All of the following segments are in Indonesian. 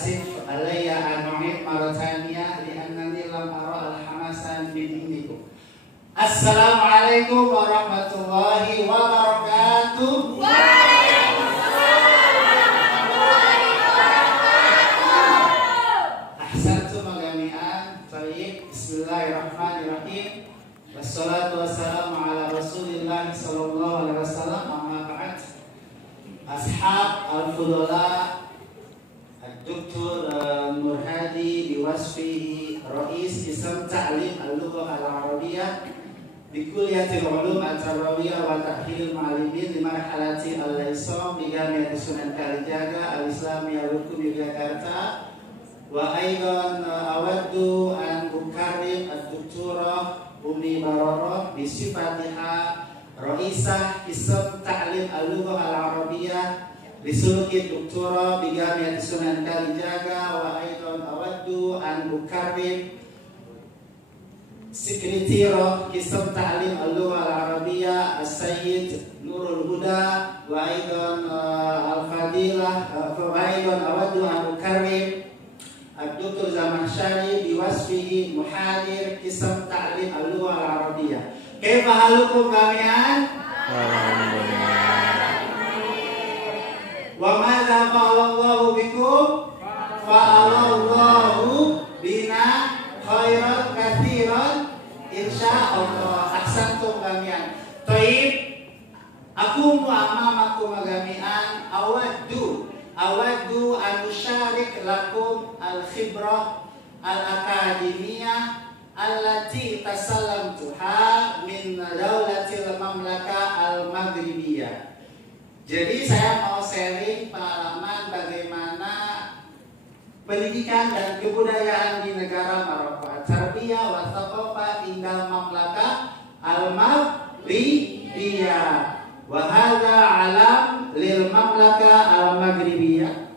asif alayya an u'id marataniya li'annani lam ara al-hamasan bidinikum. Assalamualaikum warahmatullahi wabarakatuh. Waalaikumsalam warahmatullahi wabarakatuh. Ahsantum jami'an. Baik, bismillahirrahmanirrahim. Wassalatu wassalamu ala Rasulillah sallallahu alaihi wasallam. Amma ba'd. Ashab al-fudala Dr. Nur Hadi biwasfihi Rais Qism Ta'lim Al-Lughah Al-Arabiyyah di Kulliyatil Ulum At-Tarbawiyyah wa Ta'hilil Ma'alimin di marhalati al-Laisam di Jami'at Sunan Kalijaga Al-Islamiyah Rukun Yogyakarta. Wa aidan awaddu an ukarrim ad-doktorah Umi Bararah bi sifatiha Raisah Qism Ta'lim Al-Lughah Al-Arabiyyah disuluki doktora bi Jami'at Sunan Kalijaga. Wa aidan awaddu an ukarrim Sekretariat Qism Ta'lim Al-Lughah Al-Arabiyyah As-Sayyid Nurul Huda. Wa aidan al-Fadilah wa aidan awaddu an ukarrim Dr. Zamahsyari biwasfihi Muhadir Qism Ta'lim Al-Lughah Al-Arabiyyah. Kaifa halukum kalian? Wa madza fa'alallahu bikum? Fa'alallahu bina khairan katsiran insyaallah. Ahsantum kalian. Taib. Aku mu'amamakum jami'an awaddu an usyarik lakum al-khibrah al-akademiyah allati tasallamtuha min daulatil mamlakah al-maghribiyah. Jadi saya mau sharing pengalaman bagaimana pendidikan dan kebudayaan di negara Maroko. Tarbiyah wa thaqafah indal mamlakah al-maghribiyah. Wa hadza alam lil mamlakah al-maghribiyah.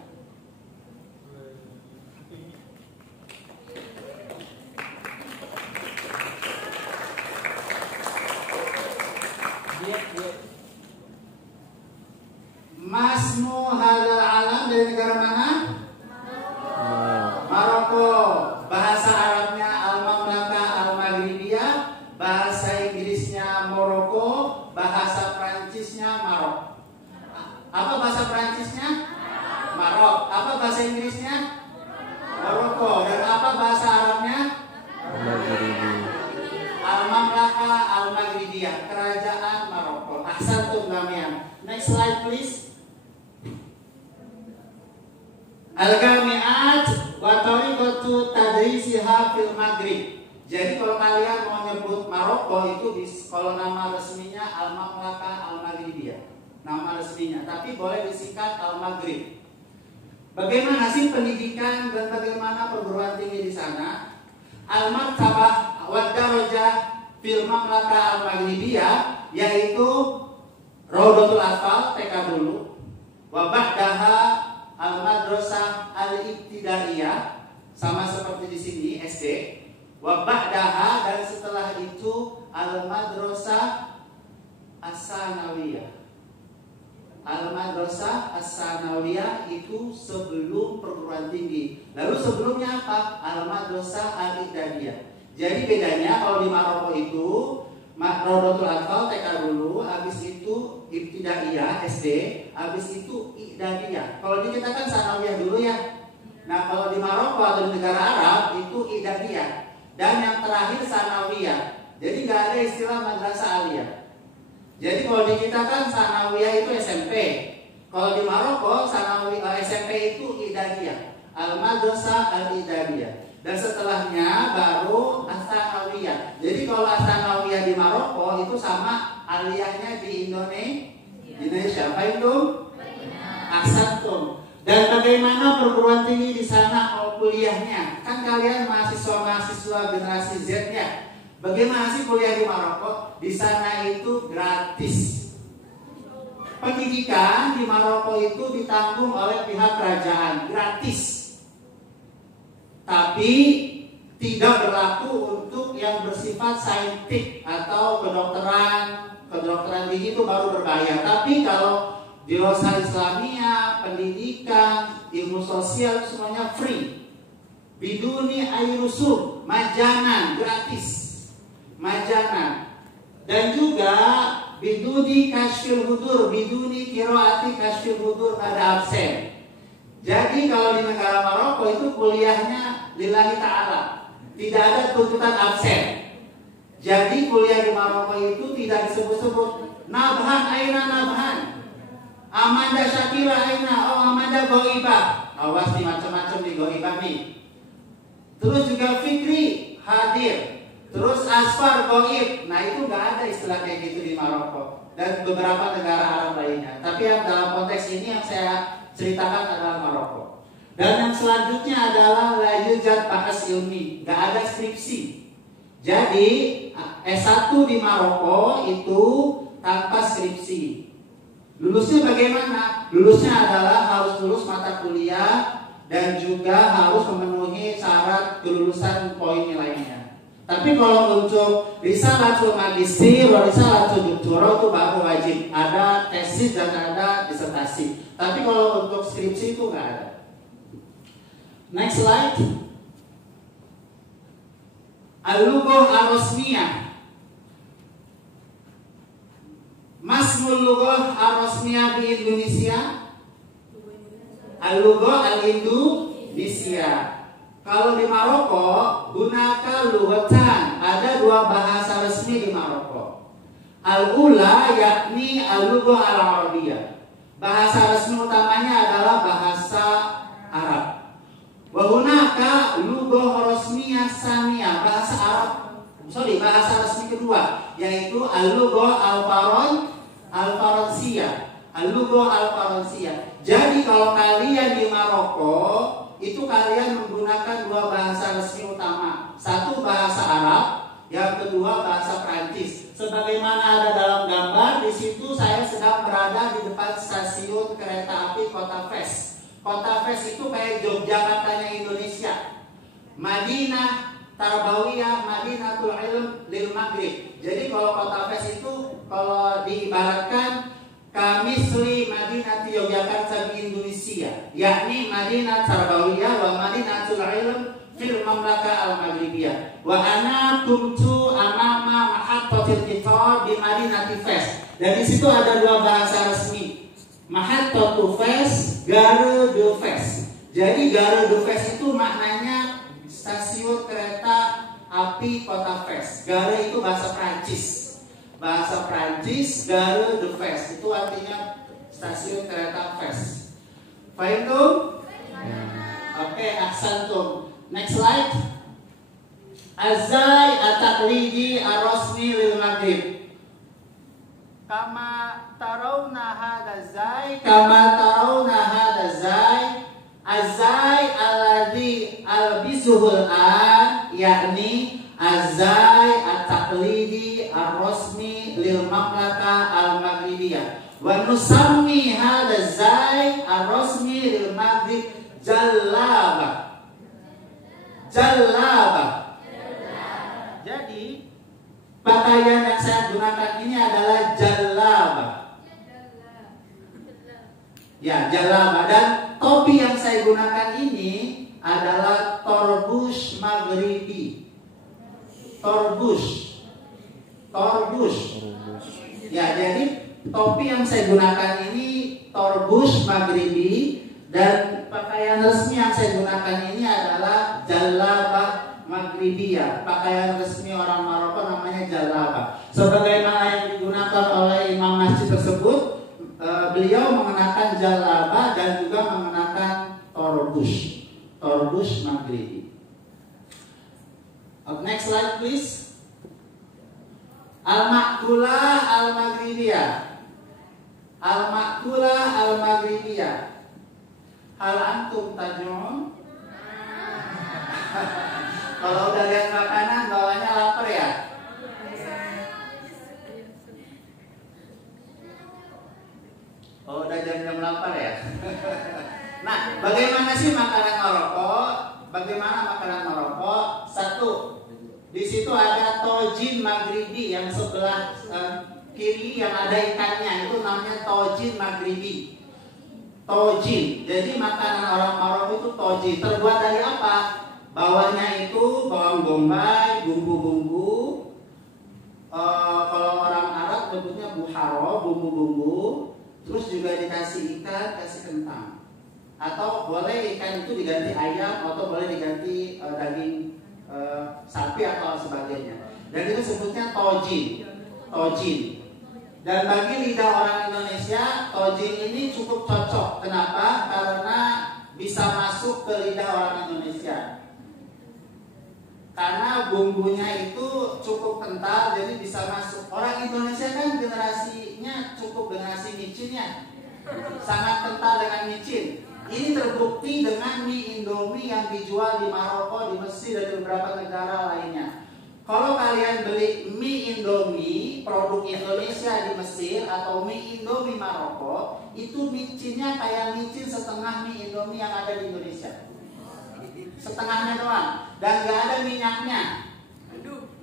Masmu hadal alam dari negara mana? Maroko. Bahasa Arabnya al-mamlakah al-maghribiyah, bahasa Inggrisnya Maroko, bahasa Prancisnya Marok. Apa bahasa Prancisnya? Marok. Apa bahasa Inggrisnya? Maroko. Dan apa bahasa Arabnya? Al-mamlakah al-maghribiyah, kerajaan Maroko. Ahsantum jami'an. Next slide please. Al-Jami'at wa tariqatu tadrisiha fil Maghrib. Jadi kalau kalian mau nyebut Maroko itu kalau nama resminya Al-Mamlakah Al-Maghribiyah, nama resminya, tapi boleh disingkat Al-Maghrib. Bagaimana sih pendidikan dan bagaimana perguruan tinggi di sana? Al-Martabah wa darajah fil Mamlakah Al-Maghribiyah yaitu Raudatul Atfal TK dulu, wa ba'daha Al-Madrasah Al-Ibtidaiyah sama seperti di sini SD, wa ba'daha dan setelah itu Al-Madrasah As-Sanawiyah. Al-Madrasah As-Sanawiyah itu sebelum perguruan tinggi. Lalu sebelumnya apa? Al-Madrasah Al-Ibtidaiyah. Jadi bedanya kalau di Maroko itu Raudatul Atfal TK dulu, habis itu Ibtidaiyah SD, habis itu I'dadiyah. Kalau di kita kan Sanawiyah dulu ya. Nah kalau di Maroko atau di negara Arab itu I'dadiyah. Dan yang terakhir Sanawiyah. Jadi nggak ada istilah madrasah aliyah. Jadi kalau di kita kan Sanawiyah itu SMP. Kalau di Maroko SMP itu I'dadiyah, Al-Madrasah Al-I'dadiyah. Dan setelahnya baru As-Sanawiyah. Jadi kalau As-Sanawiyah di Maroko itu sama aliyahnya di Indonesia. Baik dong? Ahsantum. Dan bagaimana perguruan tinggi di sana kalau kuliahnya? Kan kalian mahasiswa generasi Z ya. Bagaimana sih kuliah di Maroko? Di sana itu gratis. Pendidikan di Maroko itu ditanggung oleh pihak kerajaan, gratis. Tapi tidak berlaku untuk yang bersifat saintifik atau kedokteran tinggi itu baru berbayar. Tapi kalau Dirasa Islamiyah, pendidikan, ilmu sosial semuanya free. Biduni ayrusum, majanan, gratis. Majanan. Dan juga biduni kasyfil hudur, biduni kiroati kasyfil hudur, ada absen. Jadi kalau di negara Maroko itu kuliahnya lillahi ta'ala, tidak ada tuntutan absen. Jadi kuliah di Maroko itu tidak disebut-sebut Nabhan aina Nabhan, Amanda Shakira aina, oh Amanda goibah. Awas nih macam-macam di goibah nih. Terus juga Fikri hadir. Terus Asfar goib. Nah itu nggak ada istilah kayak gitu di Maroko dan beberapa negara Arab lainnya. Tapi yang dalam konteks ini yang saya ceritakan adalah Maroko. Dan yang selanjutnya adalah la yujad bahas ilmi, nggak ada skripsi. Jadi S1 di Maroko itu tanpa skripsi. Lulusnya bagaimana? Lulusnya adalah harus lulus mata kuliah dan juga harus memenuhi syarat kelulusan poin nilainya. Tapi kalau untuk risalatul magister, risalatul doktora itu baru wajib ada tesis dan ada disertasi. Tapi kalau untuk skripsi itu nggak ada. Next slide. Al-lughah ar-rasmiyah. Masmul lughah ar-rasmiyah di Indonesia. Al-lughah al-Indonesia. Kalau di Maroko gunakan lughatan, ada dua bahasa resmi di Maroko. Al-ula yakni al-lughah al-arabiyah. Bahasa resmi utamanya adalah bahasa Arab. Wa hunaka lughah rasmiyah tsaniyah, bahasa Arab. Bahasa resmi kedua yaitu al-lughah al-faransiyah. Al-lughah al-faransiyah. Jadi kalau kalian di Maroko itu kalian menggunakan dua bahasa resmi utama. Satu bahasa Arab, yang kedua bahasa Prancis. Sebagaimana ada dalam gambar, di situ saya sedang berada di depan stasiun kereta api Kota Fes. Kota Fes itu kayak Yogyakartanya Indonesia. Madinah Tarbawiyah, Madinatul Ilm lil Maghrib. Jadi kalau Kota Fes itu kalau diibaratkan kamisli Madinati Yogyakarta di Indonesia, yakni Madinah Tarbawiyah wa Madinatul Ilm fil Mamlakah Al-Maghribiyah. Wa ana kuntu amama mahattatil qitar di Madinati Fes. Dan di situ ada dua bahasa resmi. Mahattatu Fes, Gare de Fes. Jadi Gare de Fes itu maknanya stasiun kereta api Kota Fes. Gare itu bahasa Prancis. Bahasa Prancis, Gare de Fes itu artinya stasiun kereta Fes. Fahimtum? Oke, ahsantum. Next slide. Azai at-taqlidi ar-rasmi lil Maghrib. Kama tarawna hadha zai, kama tarawna hadha zai, azai alladhi albisuhul an, yakni azai at-taqlidi ar-rasmi lil mamlakah al-maghribiyah. Wa nusammi hadha zai ar-rasmi lil maghrib jallaba. Jallaba. Jadi pakaian yang saya gunakan ini adalah jallaba. Ya, jallaba. Dan topi yang saya gunakan ini adalah torbush maghribi. Torbush. Ya, jadi topi yang saya gunakan ini torbush maghribi. Dan pakaian resmi yang saya gunakan ini adalah jallaba maghribiyah. Pakaian resmi orang Maroko namanya jallaba. Sebagaimana yang digunakan oleh imam masjid tersebut, beliau mengenakan jallaba dan juga mengenakan torbush maghribi. Next slide please. Al-Ma'kulah al-Maghribiyah. Al-Ma'kulah al-Maghribiyah. Hal antum tajun? Kalau udah lihat makanan bawahnya lapar ya? Oh, udah jam-jam lapar ya? Nah, bagaimana sih makanan Maroko? Bagaimana makanan Maroko? Satu, di situ ada tojin maghribi yang sebelah kiri yang ada ikannya itu namanya tojin maghribi. Tojin. Jadi makanan orang Maroko itu tojin. Terbuat dari apa? Bawahnya itu bawang bombay, bumbu-bumbu. Kalau orang Arab nyebutnya buharo, bumbu-bumbu. Terus juga dikasih ikan, kasih kentang. Atau boleh ikan itu diganti ayam atau boleh diganti daging sapi atau sebagainya. Dan itu sebutnya tojin. Tojin. Dan bagi lidah orang Indonesia, tojin ini cukup cocok. Kenapa? Karena bisa masuk ke lidah orang Indonesia. Karena bumbunya itu cukup kental, jadi bisa masuk. Orang Indonesia kan generasinya cukup generasi micin ya. Sangat kental dengan micin. Ini terbukti dengan mie Indomie yang dijual di Maroko, di Mesir, dan di beberapa negara lainnya. Kalau kalian beli mie Indomie produk Indonesia di Mesir atau mie Indomie Maroko, itu micinnya kayak micin setengah mie Indomie yang ada di Indonesia. Setengahnya doang, dan nggak ada minyaknya.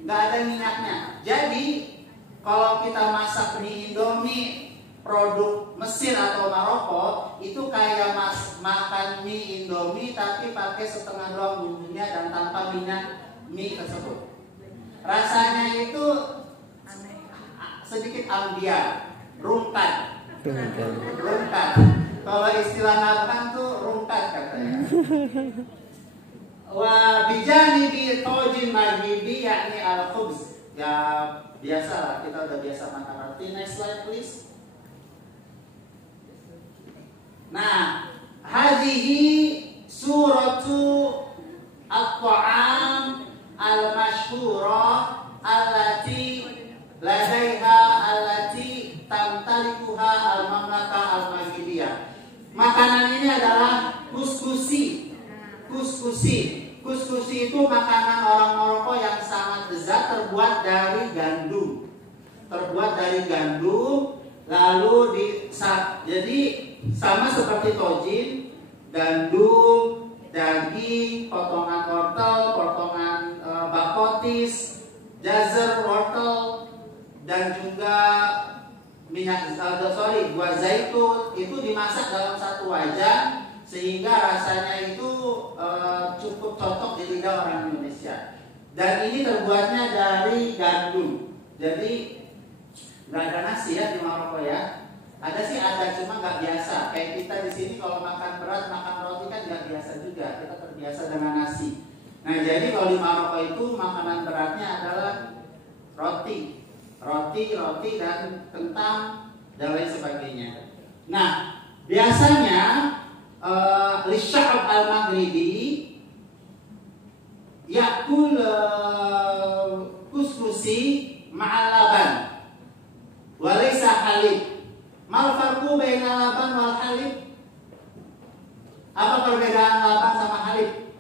Nggak ada minyaknya. Jadi kalau kita masak mie Indomie produk Mesir atau Maroko, itu kayak makan mie Indomie tapi pakai setengah doang bumbunya dan tanpa minyak mie tersebut. Rasanya itu sedikit ambiar, rungkat. Kalau istilah Naban tuh rungkat katanya. Wa bijani bi tojin maghribi yakni al-khubz. Ya biasa lah, kita udah biasa makan roti. Next slide please. Nah, hadhihi suratu at-ta'am al-mashhura allati ladaiha allati tamtalikuha al-mamlakah al-maghribiyah. Makanan ini adalah kuskusi. Kuskusi itu makanan orang Maroko yang sangat lezat, terbuat dari gandum. Lalu jadi sama seperti tojin, gandum, daging, potongan wortel, potongan bakotis, jazer wortel, dan juga buah zaitun itu dimasak dalam satu wajan sehingga rasanya itu cukup cocok di lidah orang Indonesia. Dan ini terbuatnya dari gandum. Jadi nggak ada nasi ya di Maroko ya. Ada sih ada, cuma nggak biasa. Kayak kita di sini kalau makan berat, makan roti kan nggak biasa juga. Kita terbiasa dengan nasi. Nah jadi kalau di Maroko itu makanan beratnya adalah roti dan kentang dan lain sebagainya. Nah biasanya lisya'ab al-maghribi yakul kuskusi ma'al laban walaysa halib. Mal farqu baina laban wal halib? Apa perbedaan laban sama halib?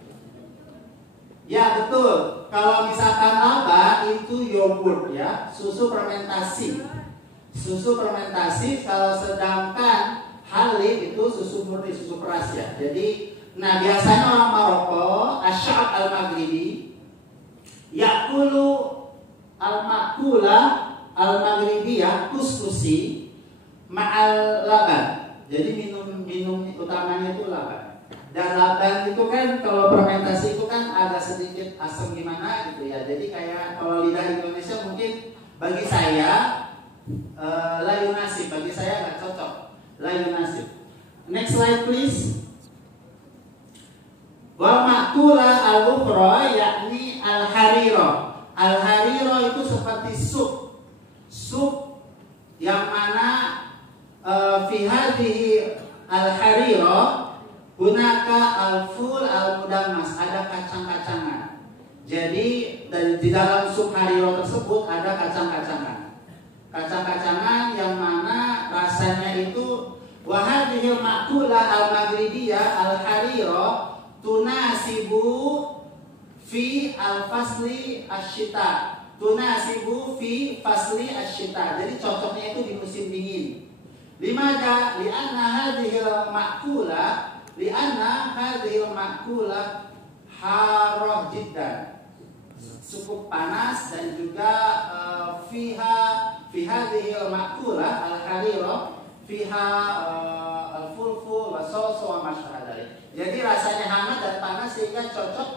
Ya betul. Kalau misalkan laban itu yogurt ya, susu fermentasi. Kalau sedangkan halib itu susu murni, susu keras ya. Jadi, nah biasanya orang Maroko, asy'ab al-maghribi yakulu al-makula al-maghribiyah kuskusi ma'al laban. Jadi minum utamanya itu laban. Dan laban itu kan kalau fermentasi itu kan agak sedikit asam gimana gitu ya. Jadi kayak kalau lidah Indonesia mungkin bagi saya layu nasib, bagi saya nggak cocok. Layu nasib. Next slide please. Wa ma'kula al-ukhra yakni al-harira. Al-harira itu seperti sup yang mana fi hadhihi al-harira hunaka al-ful al-mudammas, ada kacang-kacangan. Jadi di dalam sup harira tersebut ada kacang-kacangan. Kacang-kacangan yang mana rasanya itu wa hadhihi ma'kulah al-maghribiyah al-harira tunasibu fi al-fasli asyita. Tunasibu fi fasli asyita. Jadi cocoknya itu di musim dingin. Limada li'anna hadhihi al-ma'kulah harah jiddan. Cukup panas dan juga fiha fi hadhihi al-ma'kulah al-harira fiha al-fulful wa sausu wa masyhadari. Jadi rasanya hangat dan panas sehingga cocok.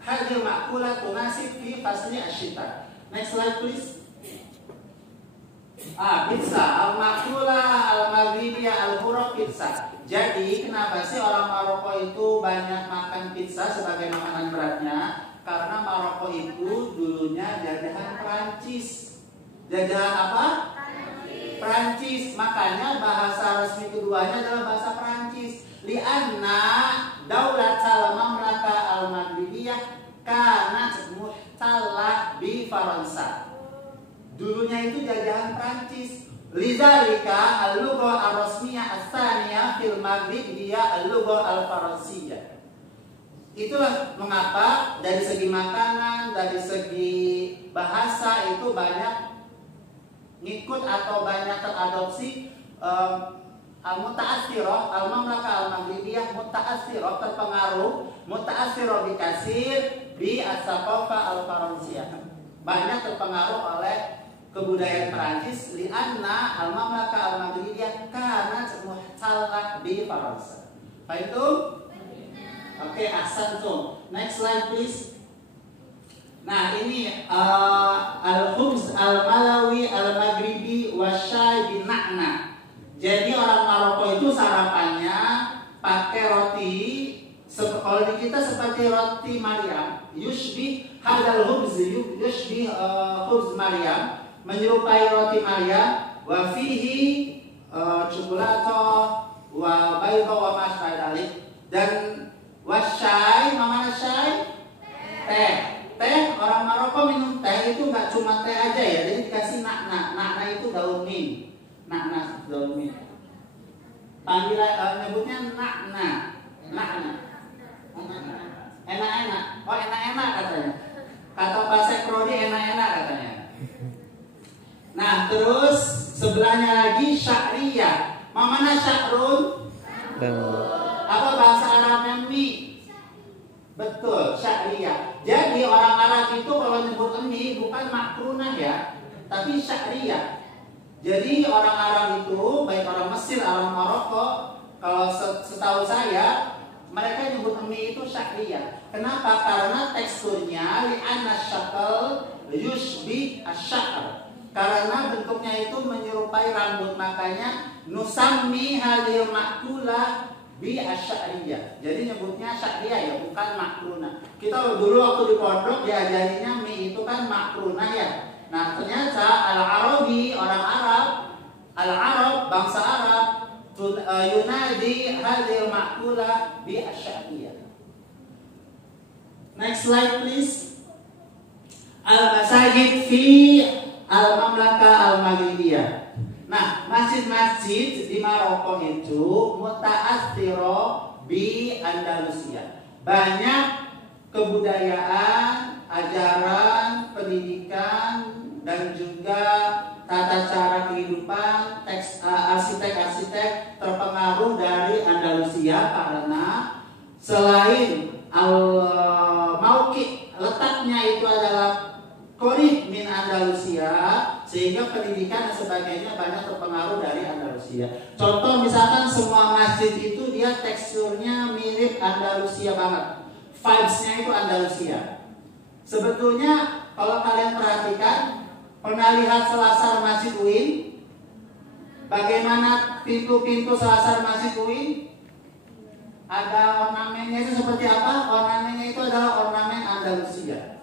Hadhihi al-ma'kulah tunasib fi fasli asyita. Next slide please. Pizza al-ma'kulah al-maghribiyah al-hurra pizza. Jadi kenapa sih orang Maroko itu banyak makan pizza sebagai makanan beratnya? Karena Maroko itu dulunya jajahan Prancis. Jajahan apa? Prancis. Makanya bahasa resmi keduanya adalah bahasa Prancis. Lianna daulat al-mamlaka al-maghribiyah kanat muhtallah bi Faransa. Dulunya itu jajahan Prancis. Lidzalika al-lughah ar-rasmiyah ats-tsaniyah fil Maghrib hiya al-lughah al-faransiyah. Itulah mengapa dari segi makanan, dari segi bahasa itu banyak ngikut atau banyak teradopsi al-muta'assirah, al-mamlakah al-maghribiyah muta'assirah, terpengaruh muta'assirah bi kasir bi as-saqafah al-faransiyah. Banyak terpengaruh oleh kebudayaan Perancis lianna al-mamlakah al-maghribiyah kanat muhtallah bi Faransa. Paham? Oke, ahsantum. Next slide please. Nah, ini al-khubz al-malawi al-maghribi wasyai bin na'na. Jadi orang Maroko itu sarapannya pakai roti. Kalau di kita seperti roti Maryam, yushbih hadal khubz yushbih khubz Maryam, menyerupai roti Maryam, wa fihi cokolato wa bayda wa masyadalik. Dan wasyai, mana syai? Teh. Teh, orang Maroko minum teh itu nggak cuma teh aja ya, jadi dikasih nakna. Nakna itu daun mint. Nakna daun mint. Panggilan nyebutnya nakna. Nakna. Enak-enak. Oh, enak-enak katanya. Kata Pak Sekrodi enak-enak katanya. Nah, terus sebelahnya lagi sya'riyah. Mana sya'run? Apa bahasa Arabnya mie? Betul, sya'riyah. Jadi orang Arab itu kalau nyebut mie bukan makrunah ya, tapi sya'riyah. Jadi orang Arab itu, baik orang Mesir, orang Maroko, kalau setahu saya mereka nyebut mie itu sya'riyah. Kenapa? Karena teksturnya li'anna syakal yushbih asy'ar. Karena bentuknya itu menyerupai rambut, makanya nusammi hadhil ma'kulah bi asy'ariyah. Jadi nyebutnya sya'riyah ya, bukan makrunah. Kita dulu waktu di pondok diajarinya mie itu kan makrunah ya. Nah, ternyata al-Arabi, orang Arab, al-Arab, bangsa Arab yunadi hadhil ma'kulah bi asy'ariyah. Next slide please. Al-masajid fi al-mamlakah al-maghribiyah. Nah, masjid-masjid di Maroko itu muta'assiro bi Andalusia. Banyak kebudayaan, ajaran, pendidikan, dan juga tata cara kehidupan, arsitek-arsitek terpengaruh dari Andalusia karena selain al-mauqi, letaknya itu adalah Qorib min Andalusia, sehingga pendidikan dan sebagainya banyak terpengaruh dari Andalusia. Contoh misalkan semua masjid itu dia teksturnya mirip Andalusia banget, vibes-nya itu Andalusia. Sebetulnya kalau kalian perhatikan, pernah lihat selasar Masjid UIN? Bagaimana pintu-pintu selasar Masjid UIN? Ada ornamennya itu seperti apa? Ornamennya itu adalah ornamen Andalusia.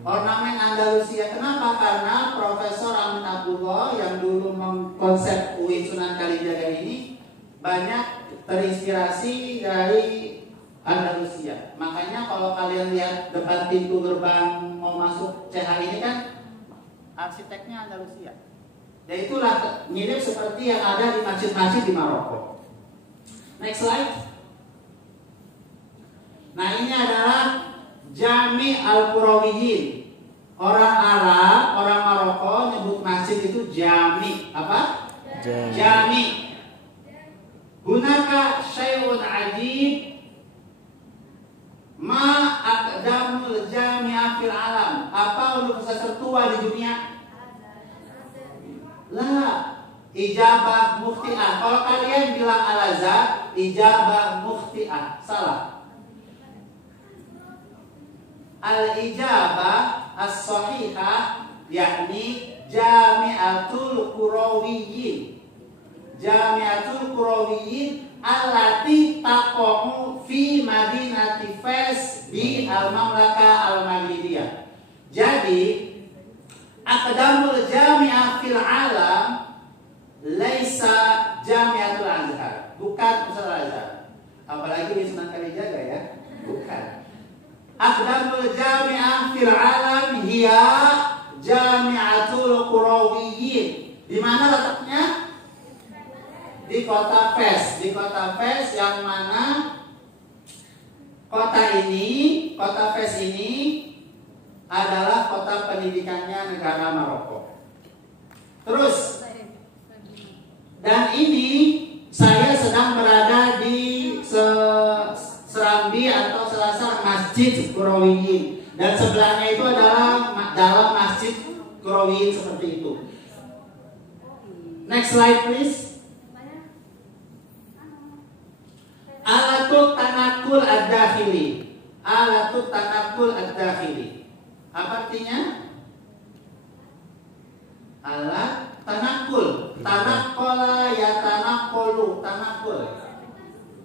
Ornamen Andalusia. Kenapa? Karena Profesor Amin Abdullah yang dulu mengkonsep UIN Sunan Kalijaga ini banyak terinspirasi dari Andalusia. Makanya kalau kalian lihat depan pintu gerbang mau masuk CH ini kan arsiteknya Andalusia. Ya itulah mirip seperti yang ada di masjid-masjid di Maroko. Next slide. Nah, ini adalah Jami Al-Qurawiyin. Orang Arab, orang Maroko nyebut masjid itu jami. Apa? Jami. Hunaka syai'un ajib ma aqdamul jami'ah fil alam. Apa universitas tertua di dunia? La, ijabah mukhti'ah. Kalau kalian bilang al-azhar, ijabah mukhti'ah. Salah. Al-ijabah as-sahihah yakni Jami'atul Qurawiyyin. Jami'atul Qurawiyyin allati taqa'u fi madinati Fes di al-Mamlakah al-Maghribiyah. Jadi aqdamul jami'ah fil alam laisa Jami'atul Azhar, bukan Ustaz Azhar. Apalagi di Sunan Kalijaga ya, bukan. Aqdamul jami'ah fil alam hiya Jami'atul Qurawiyyin. Di mana letaknya? Di kota Fes. Di kota Fes yang mana kota Fes ini adalah kota pendidikannya negara Maroko. Terus, dan ini saya sedang berada di serambi atau selasar Masjid Qurawiyyin, dan sebelahnya itu adalah dalam Masjid Qurawiyyin seperti itu. Next slide please. Alatut tanakul ad-dakhili. Alatut tanakul ad-dakhili. Apa artinya? Alat tanakul. Tanakola ya tanakolu. Tanakul.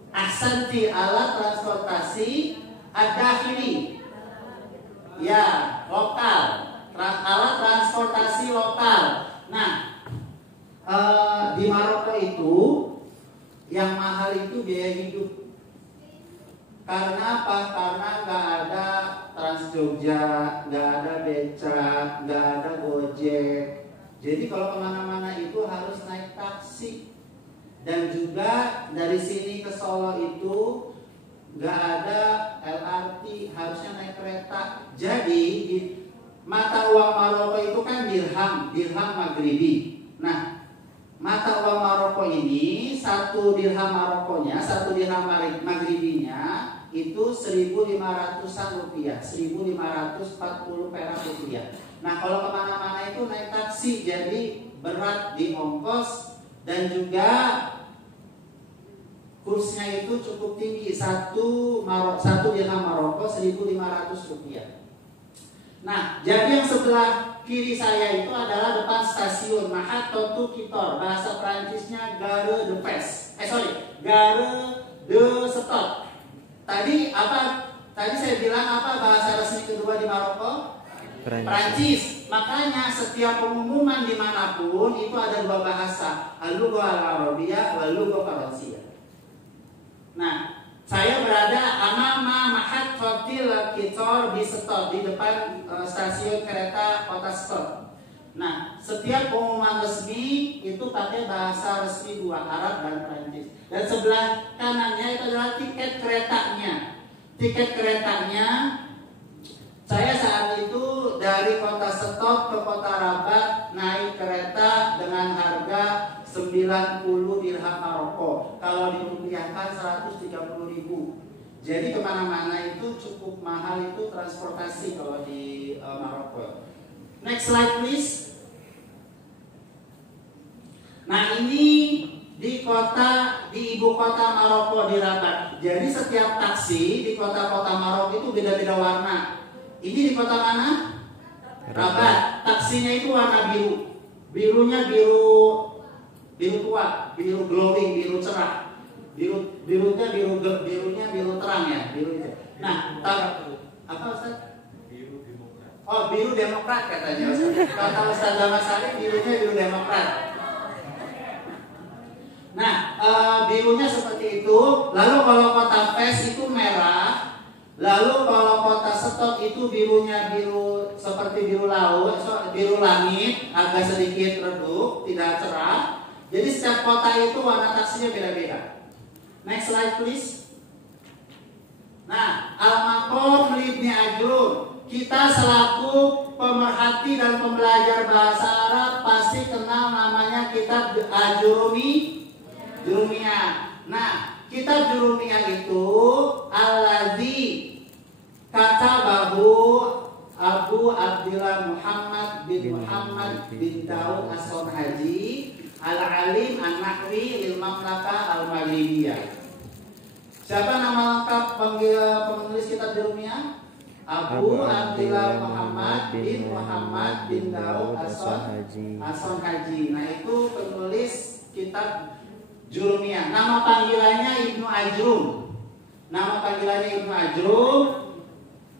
Ahsanti, alat transportasi ad-dakhili. Ya, lokal. Alat transportasi lokal. Nah, di Maroko itu yang mahal itu biaya hidup. Karena apa? Karena nggak ada Trans Jogja, nggak ada becak, nggak ada Gojek. Jadi kalau kemana-mana itu harus naik taksi. Dan juga dari sini ke Solo itu nggak ada LRT, harusnya naik kereta. Jadi di mata uang Maroko itu kan dirham Maghribi. Nah, mata uang Maroko ini, satu dirham Marokonya, satu dirham Maghribinya itu 1.500-an rupiah, 1.540 perak rupiah. Nah, kalau kemana-mana itu naik taksi, jadi berat di ongkos dan juga kursnya itu cukup tinggi, satu dirham Maroko 1.500 rupiah. Nah, jadi yang sebelah kiri saya itu adalah depan stasiun Mahatotu Kitor, bahasa Prancisnya Gare de Fes. Gare de Stop. Tadi saya bilang apa bahasa resmi kedua di Maroko? Prancis. Makanya setiap pengumuman dimanapun itu ada dua bahasa, al-lugha al-arabiyah wal lugha faransiyah. Nah, saya berada amama Mahatotil Kitor di Stop, di depan stasiun kereta kota Stop. Nah, setiap pengumuman resmi itu pakai bahasa resmi dua, Arab dan Prancis. Dan sebelah kanannya itu adalah tiket keretanya. Tiket keretanya, saya saat itu dari kota Stop ke kota Rabat naik kereta dengan harga 90 dirham Maroko. Kalau dirupiahkan 130.000. Jadi kemana-mana itu cukup mahal itu transportasi kalau di Maroko. Next slide please. Nah, ini di ibu kota Maroko, di Rabat. Jadi setiap taksi di kota-kota Maroko itu beda-beda warna. Ini di kota mana? Rabat. Taksinya itu warna biru. Birunya biru tua, biru glowing, biru cerah. Birunya biru terang ya, biru itu. Nah, apa Ustaz? Biru Demokrat. Oh, biru Demokrat katanya Ustaz. Kata Ustaz Ahmad Salim, birunya biru Demokrat. Nah, birunya seperti itu. Lalu kalau kota Fes itu merah. Lalu kalau kota Stop itu birunya biru seperti biru laut, biru langit, agak sedikit redup, tidak cerah. Jadi setiap kota itu warna taksinya beda-beda. Next slide please. Nah, Al-Maqam Ibni Ajrun. Kita selaku pemerhati dan pembelajar bahasa Arab pasti kenal namanya kitab Jurumiyah. Nah, kitab Jurumiyah itu Al-Ladzi katabahu Abu Abdillah Muhammad bin Muhammad Muhammad bin Daud As-Sonhaji Al-Alim An-Nahwi lil Mamlakah Al-Maghribiyah. Siapa nama lengkap penulis kitab Jurumiyah? Abu Abdillah Muhammad bin Muhammad bin Daud As-Sonhaji. Nah, itu penulis kitab Jurumiyah. Nama panggilannya Ibnu Ajrum. Nama panggilannya Ibnu Ajrum.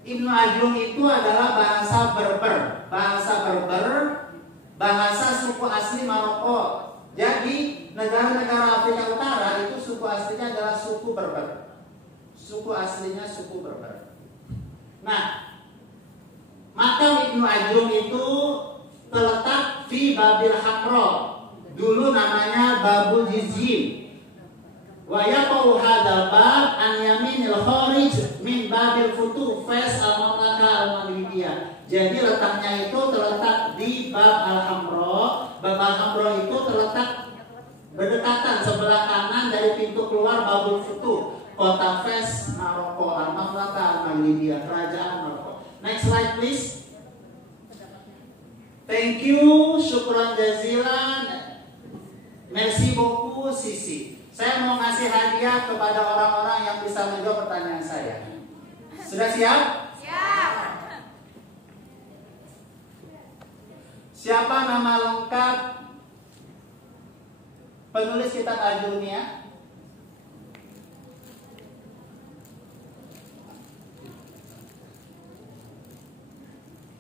Ibnu Ajrum itu adalah bahasa Berber. Bahasa Berber, bahasa suku asli Maroko. Jadi negara-negara Afrika Utara itu suku aslinya adalah suku Berber. Suku aslinya suku Berber. Nah, makam Ibnu Ajrum itu terletak di Babil Hamra. Dulu namanya Babul Jizyin. Wa yaqau hadzal bab an yaminil kharij min Babil Futuh Fes al-Mamlakah al-Maghribiyah. Jadi letaknya itu terletak di Bab al-Hamra. Bab al-Hamra itu terletak berdekatan sebelah kanan dari pintu keluar Babul Futuh, kota Fes, Maroko, al-Mamlakah al-Maghribiyah, kerajaan Maroko. Next slide please. Thank you, syukran jazilan, merci beaucoup, Sisi. Saya mau ngasih hadiah kepada orang-orang yang bisa menjawab pertanyaan saya. Sudah siap? Siap. Siapa nama lengkap penulis kitab Al-Jurumiyah?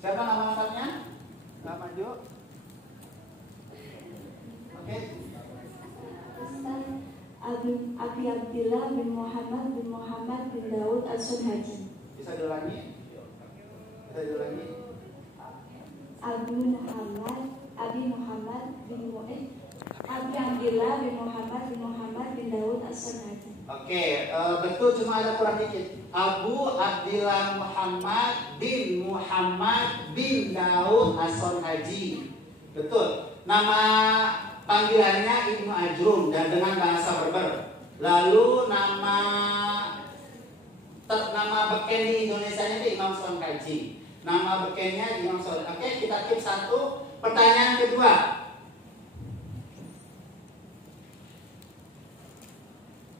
Siapa nama lengkapnya? Maju. Oke. Abi Abdillah bin Muhammad bin Daud As-Sonhaji. Bisa diulangi? Abi Abdillah bin Muhammad bin Daud As-Sonhaji. Oke, betul, cuma ada kurang dikit. Abu Abdillah Muhammad bin Daud As-Sonhaji. Betul. Nama panggilannya Ibnu Ajrum dan dengan bahasa Berber. Lalu nama beken di Indonesia itu Imam Sonhaji. Nama bekennya Imam Sonhaji. Oke, kita keep satu. Pertanyaan kedua.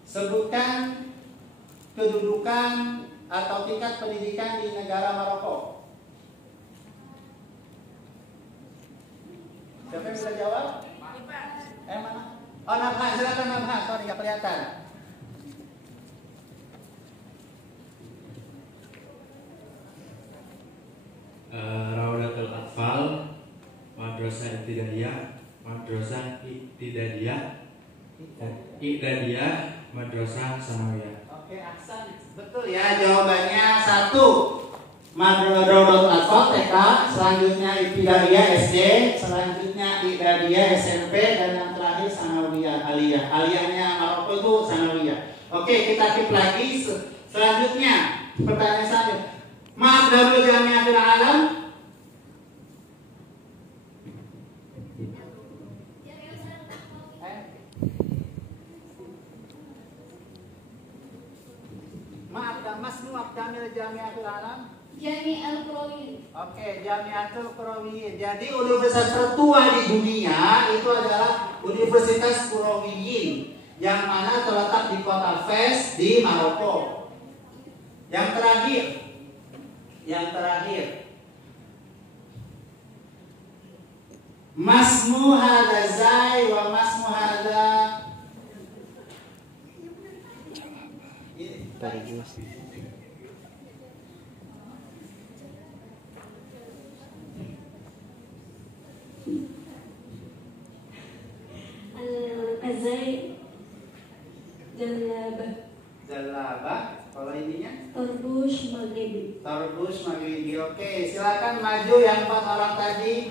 Sebutkan kedudukan atau tingkat pendidikan di negara Maroko. Siapa yang bisa jawab? Mana? Oh, Nabha, silakan Nabha. Sorry, nggak kelihatan. Raudatul Atfal, Madrasah Ibtidaiyah, Madrasah Sanawiyah. Oke, Ahsan. Betul ya, jawabannya 1. Raudatul Atfal TK, selanjutnya Ibtidaiyah SD, selanjutnya Ibtidaiyah SMP, dan yang terakhir Sanawiyah Aliyah. Aliyahnya Maroko itu Sanawiyah. Oke, kita keep lagi. Selanjutnya, pertanyaan selanjutnya. Ma'abdalul Jami'atul Alam. Masmu Abdamil Jami'atul Alam. Jami'al Qurawiyin. Oke, Jami'atul Qurawiyin. Jadi universitas tertua di dunia itu adalah Universitas Qurawiyin, yang mana terletak di kota Fes di Maroko. Yang terakhir. Masmu hadza zai wa masmu hadza Al-Azai Jalabah. Kalau ininya Tarbush Maghribi. Tarbush Maghribi. Oke, silakan maju yang 4 orang tadi.